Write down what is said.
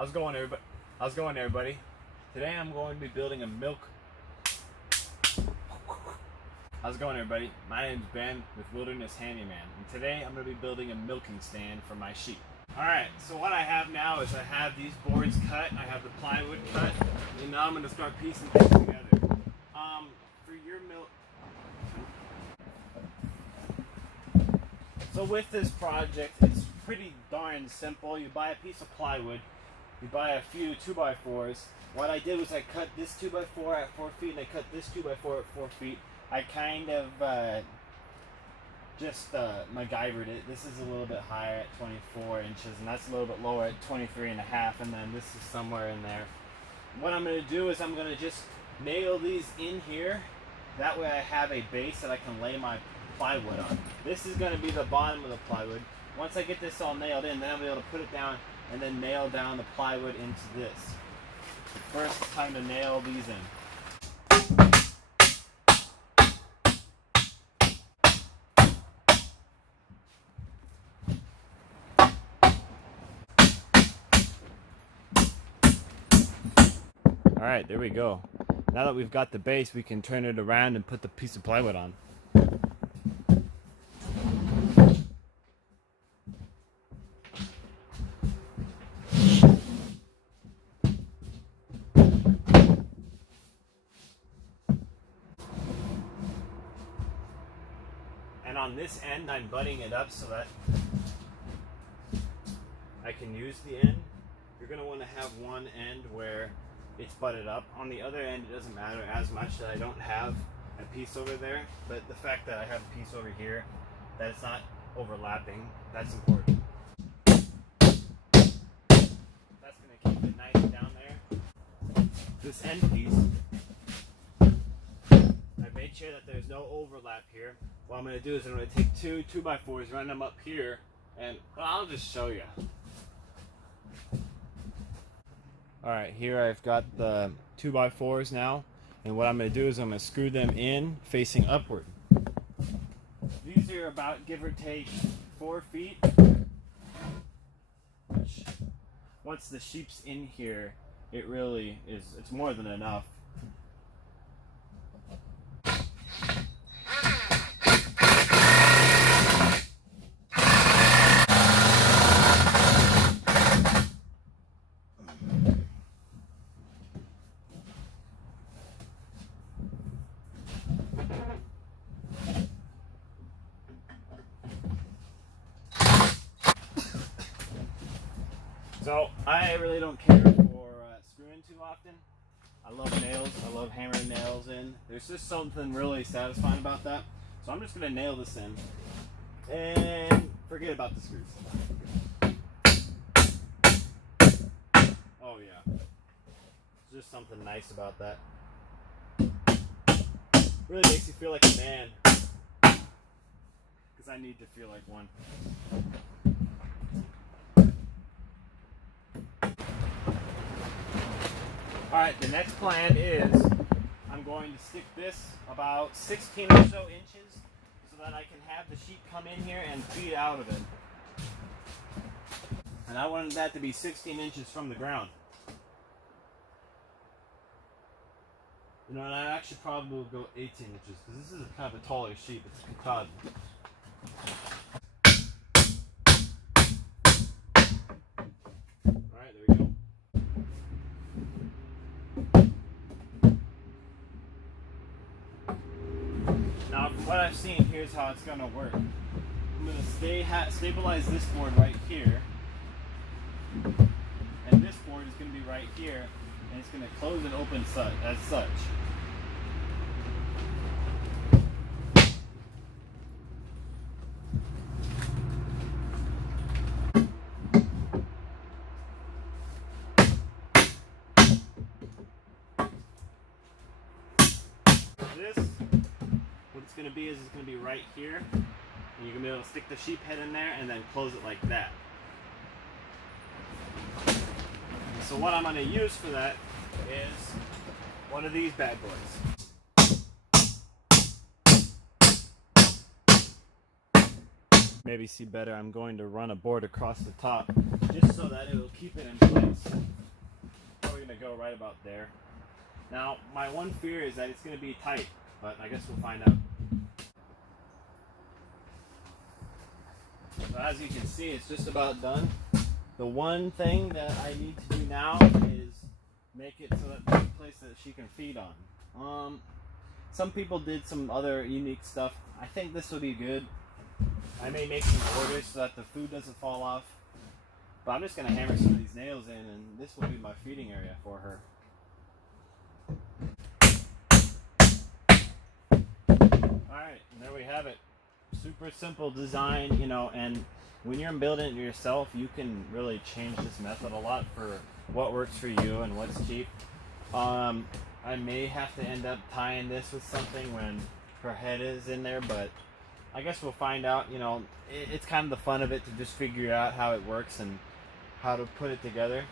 How's it going, everybody? How's it going, everybody? Today I'm going to be building a milk. How's it going, everybody? My name's Ben with Wilderness Handyman, and today I'm going to be building a milking stand for my sheep. Alright, so what I have now is I have these boards cut, I have the plywood cut, and now I'm going to start piecing things together. For your milk... So with this project, it's pretty darn simple. You buy a piece of plywood, you buy a few 2x4s. What I did was I cut this 2x4 at 4 feet, and I cut this 2x4 at 4 feet. I kind of MacGyvered it. This is a little bit higher at 24 inches, and that's a little bit lower at 23 and a half, and then this is somewhere in there. What I'm going to do is I'm going to just nail these in here. That way I have a base that I can lay my plywood on. This is going to be the bottom of the plywood. Once I get this all nailed in, then I'll be able to put it down and then nail down the plywood into this. First, it's time to nail these in. Alright, there we go. Now that we've got the base, we can turn it around and put the piece of plywood on. And on this end, I'm butting it up so that I can use the end. You're going to want to have one end where it's butted up. On the other end, it doesn't matter as much that I don't have a piece over there, but the fact that I have a piece over here, that it's not overlapping, that's important. That's going to keep it nice down there. This end piece, I made sure that there's no overlap here. What I'm going to do is I'm going to take two 2x4s, run them up here, and well, I'll just show you. Alright, here I've got the 2x4s now, and what I'm going to do is I'm going to screw them in facing upward. These are about, give or take, 4 feet. Which, once the sheep's in here, it really is, it's more than enough. So, I really don't care for screwing too often. I love nails. I love hammering nails in. There's just something really satisfying about that. So I'm just going to nail this in. And forget about the screws. Oh yeah. There's just something nice about that. Really makes you feel like a man. Because I need to feel like one. Alright, the next plan is I'm going to stick this about 16 or so inches so that I can have the sheep come in here and feed out of it. And I wanted that to be 16 inches from the ground. You know, and I actually probably will go 18 inches because this is kind of a taller sheep. It's a Katahdin. Alright, there we go. Now, from what I've seen, here's how it's going to work. I'm going to stabilize this board right here. And this board is going to be right here. And it's going to close and open as such. This, what it's going to be is it's going to be right here, and you're going to be able to stick the sheep head in there and then close it like that. So what I'm going to use for that is one of these bad boys. maybe see better, I'm going to run a board across the top just so that it will keep it in place. right about there. Now, my one fear is that it's going to be tight, but I guess we'll find out. So as you can see, it's just about done. The one thing that I need to do now is make it so that there's a place that she can feed on. Some people did some other unique stuff. I think this would be good. I may make some orders so that the food doesn't fall off. But I'm just going to hammer some of these nails in, and this will be my feeding area for her. Alright, and there we have it. Super simple design, you know, and when you're building it yourself, you can really change this method a lot for what works for you and what's cheap. I may have to end up tying this with something when her head is in there, but I guess we'll find out. You know, it's kind of the fun of it to just figure out how it works and how to put it together.